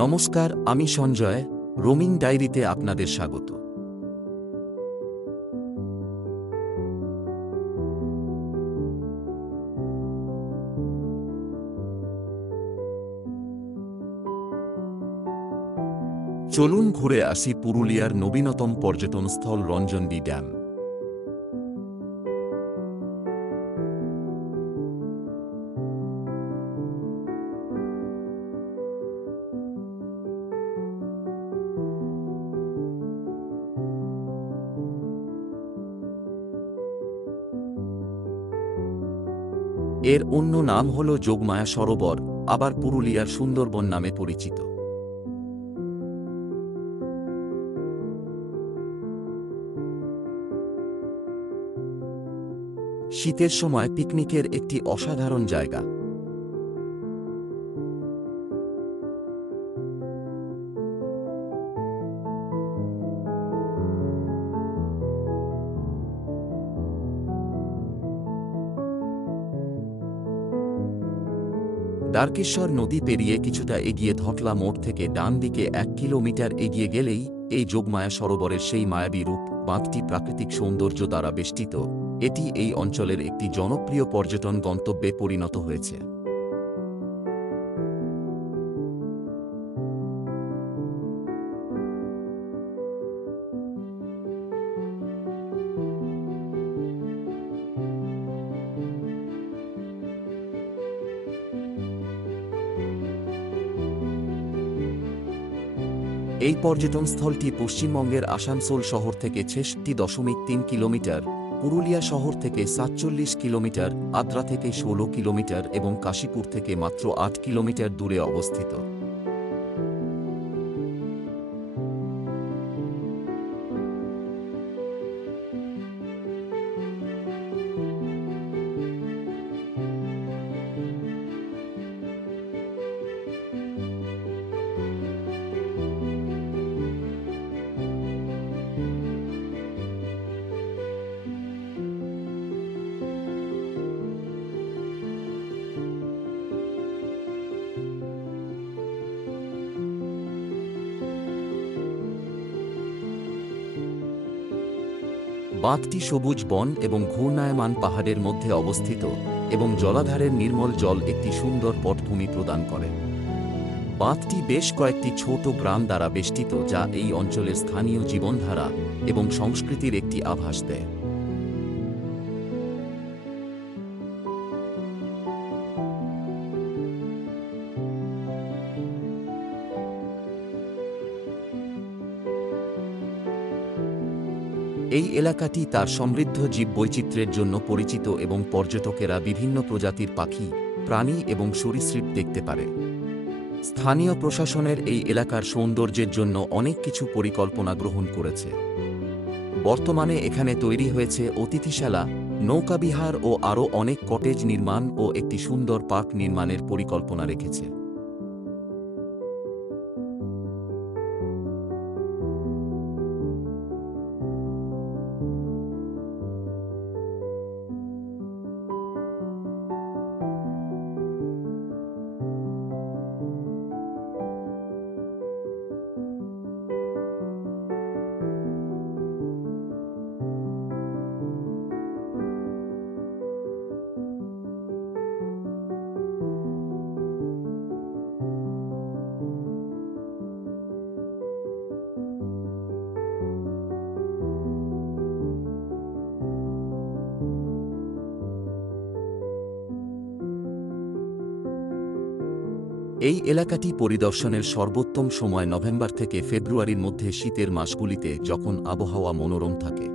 নমস্কার, আমি সঞ্জয়। রোমিং ডায়েরিতে আপনাদের স্বাগত। চলুন ঘুরে আসি পুরুলিয়ার নবীনতম পর্যটনস্থল রঞ্জনডি ড্যাম। এর অন্য নাম হল যোগমায়া সরোবর, আবার পুরুলিয়ার সুন্দরবন নামে পরিচিত। শীতের সময় পিকনিকের একটি অসাধারণ জায়গা। দ্বারকেশ্বর নদী পেরিয়ে কিছুটা এগিয়ে ধটলা মোড় থেকে ডান দিকে 1 কিলোমিটার এগিয়ে গেলেই এই যোগমায়া সরোবরের সেই মায়াবী রূপ। বাঁধটি প্রাকৃতিক সৌন্দর্য দ্বারা বেষ্টিত। এটি এই অঞ্চলের একটি জনপ্রিয় পর্যটন গন্তব্যে পরিণত হয়েছে। এই পর্যটনস্থলটি পশ্চিমবঙ্গের আসানসোল শহর থেকে 66.3 কিলোমিটার, পুরুলিয়া শহর থেকে 47 কিলোমিটার, আদ্রা থেকে 16 কিলোমিটার এবং কাশীপুর থেকে মাত্র 8 কিলোমিটার দূরে অবস্থিত। বাঁধটি সবুজ বন এবং ঘূর্ণায়মান পাহাড়ের মধ্যে অবস্থিত এবং জলাধারের নির্মল জল একটি সুন্দর পটভূমি প্রদান করে। বাঁধটি বেশ কয়েকটি ছোট গ্রাম দ্বারা বেষ্টিত, যা এই অঞ্চলের স্থানীয় জীবনধারা এবং সংস্কৃতির একটি আভাস দেয়। এই এলাকাটি তার সমৃদ্ধ জীববৈচিত্র্যের জন্য পরিচিত এবং পর্যটকেরা বিভিন্ন প্রজাতির পাখি, প্রাণী এবং সরীসৃপ দেখতে পারে। স্থানীয় প্রশাসনের এই এলাকার সৌন্দর্যের জন্য অনেক কিছু পরিকল্পনা গ্রহণ করেছে। বর্তমানে এখানে তৈরি হয়েছে অতিথিশালা, নৌকাবিহার ও আরও অনেক কটেজ নির্মাণ ও একটি সুন্দর পার্ক নির্মাণের পরিকল্পনা রেখেছে। এই এলাকাটি পরিদর্শনের সর্বোত্তম সময় নভেম্বর থেকে ফেব্রুয়ারির মধ্যে, শীতের মাসগুলিতে যখন আবহাওয়া মনোরম থাকে।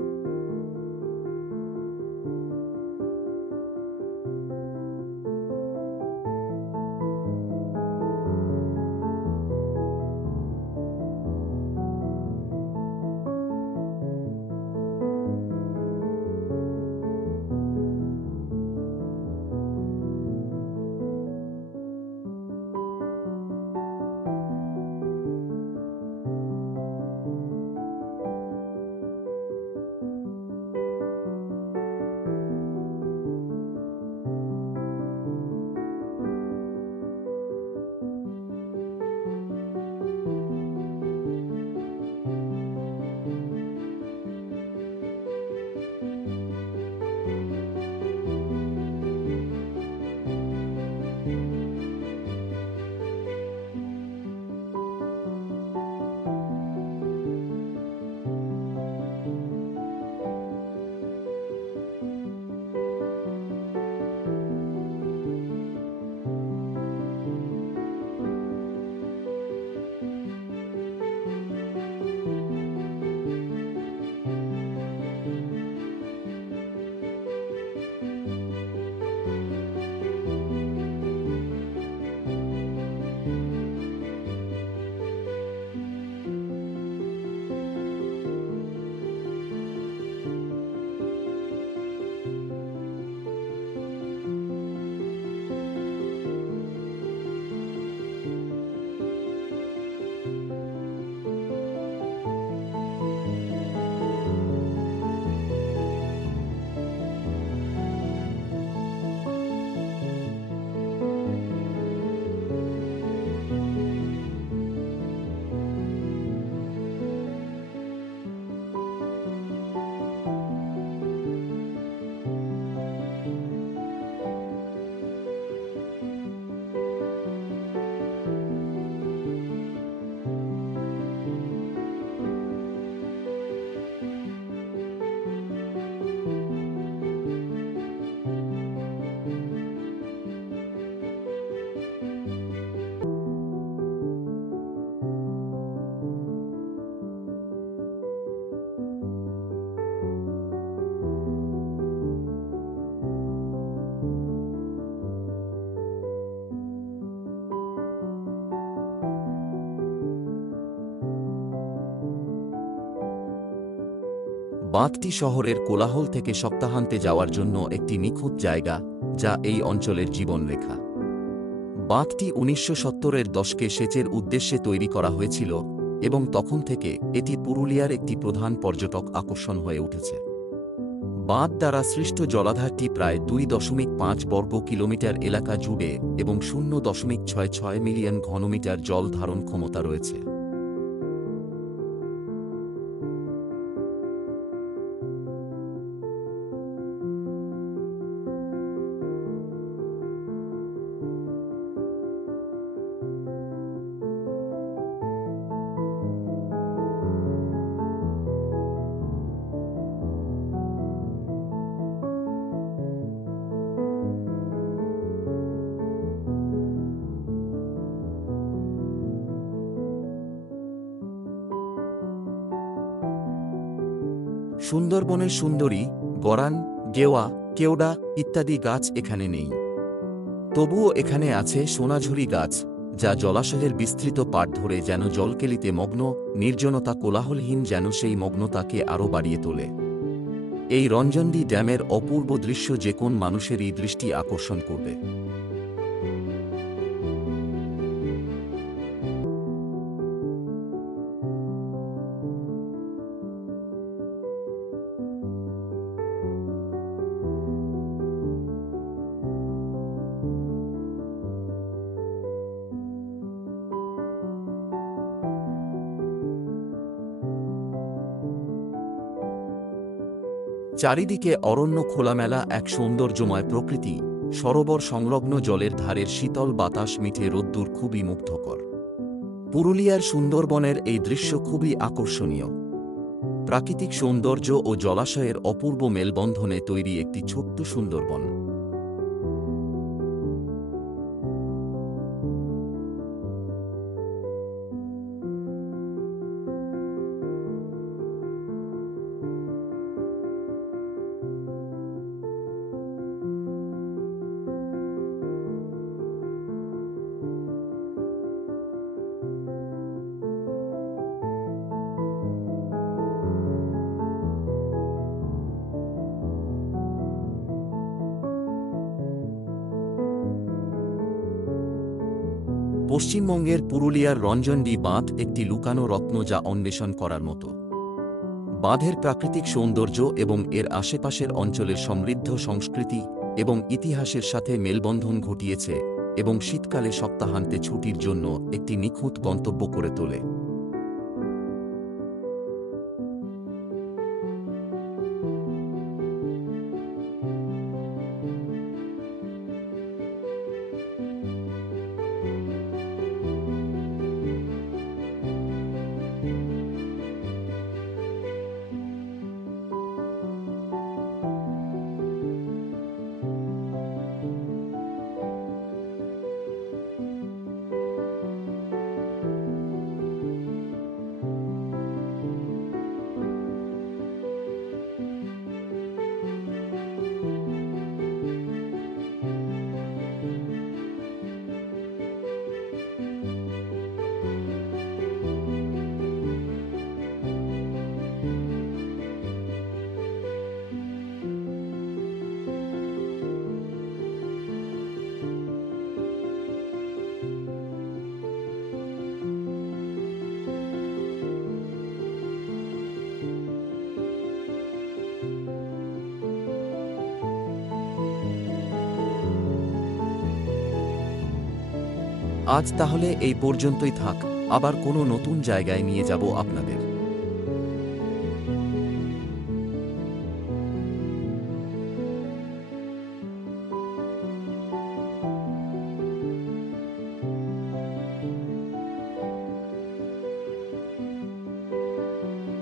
বাঁধটি শহরের কোলাহল থেকে সপ্তাহান্তে যাওয়ার জন্য একটি নিখুঁত জায়গা, যা এই অঞ্চলের জীবনরেখা। বাঁধটি ১৯৭০-এর দশকে সেচের উদ্দেশ্যে তৈরি করা হয়েছিল এবং তখন থেকে এটি পুরুলিয়ার একটি প্রধান পর্যটক আকর্ষণ হয়ে উঠেছে। বাঁধ দ্বারা সৃষ্ট জলাধারটি প্রায় ২.৫ বর্গ কিলোমিটার এলাকা জুড়ে এবং ০.৬৬ মিলিয়ন ঘনমিটার জল ধারণ ক্ষমতা রয়েছে। সুন্দরবনের সুন্দরী, গরান, গেওয়া, কেওড়া ইত্যাদি গাছ এখানে নেই। তবুও এখানে আছে সোনাঝুরি গাছ, যা জলাশয়ের বিস্তৃত পাড় ধরে যেন জলকেলিতে মগ্ন, নির্জনতা কোলাহলহীন যেন সেই মগ্নতাকে আরও বাড়িয়ে তোলে। এই রঞ্জনডি ড্যামের অপূর্ব দৃশ্য যে কোন মানুষেরই দৃষ্টি আকর্ষণ করবে। চারিদিকে অরণ্য, খোলামেলা এক সৌন্দর্যময় প্রকৃতি, সরোবর সংলগ্ন জলের ধারের শীতল বাতাস, মিঠে রোদ্দুর খুবই মুগ্ধকর। পুরুলিয়ার সুন্দরবনের এই দৃশ্য খুবই আকর্ষণীয়। প্রাকৃতিক সৌন্দর্য ও জলাশয়ের অপূর্ব মেলবন্ধনে তৈরি একটি ছোট্ট সুন্দরবন। পশ্চিমবঙ্গের পুরুলিয়ার রঞ্জনডি বাঁধ একটি লুকানো রত্ন, যা অন্বেষণ করার মতো। বাঁধের প্রাকৃতিক সৌন্দর্য এবং এর আশেপাশের অঞ্চলের সমৃদ্ধ সংস্কৃতি এবং ইতিহাসের সাথে মেলবন্ধন ঘটিয়েছে এবং শীতকালে সপ্তাহান্তে ছুটির জন্য একটি নিখুঁত গন্তব্য করে তোলে। আজ তাহলে এই পর্যন্তই থাক, আবার কোনো নতুন জায়গায় নিয়ে যাব আপনাদের।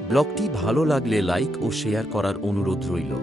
ব্লগটি ভালো লাগলে লাইক ও শেয়ার করার অনুরোধ রইল।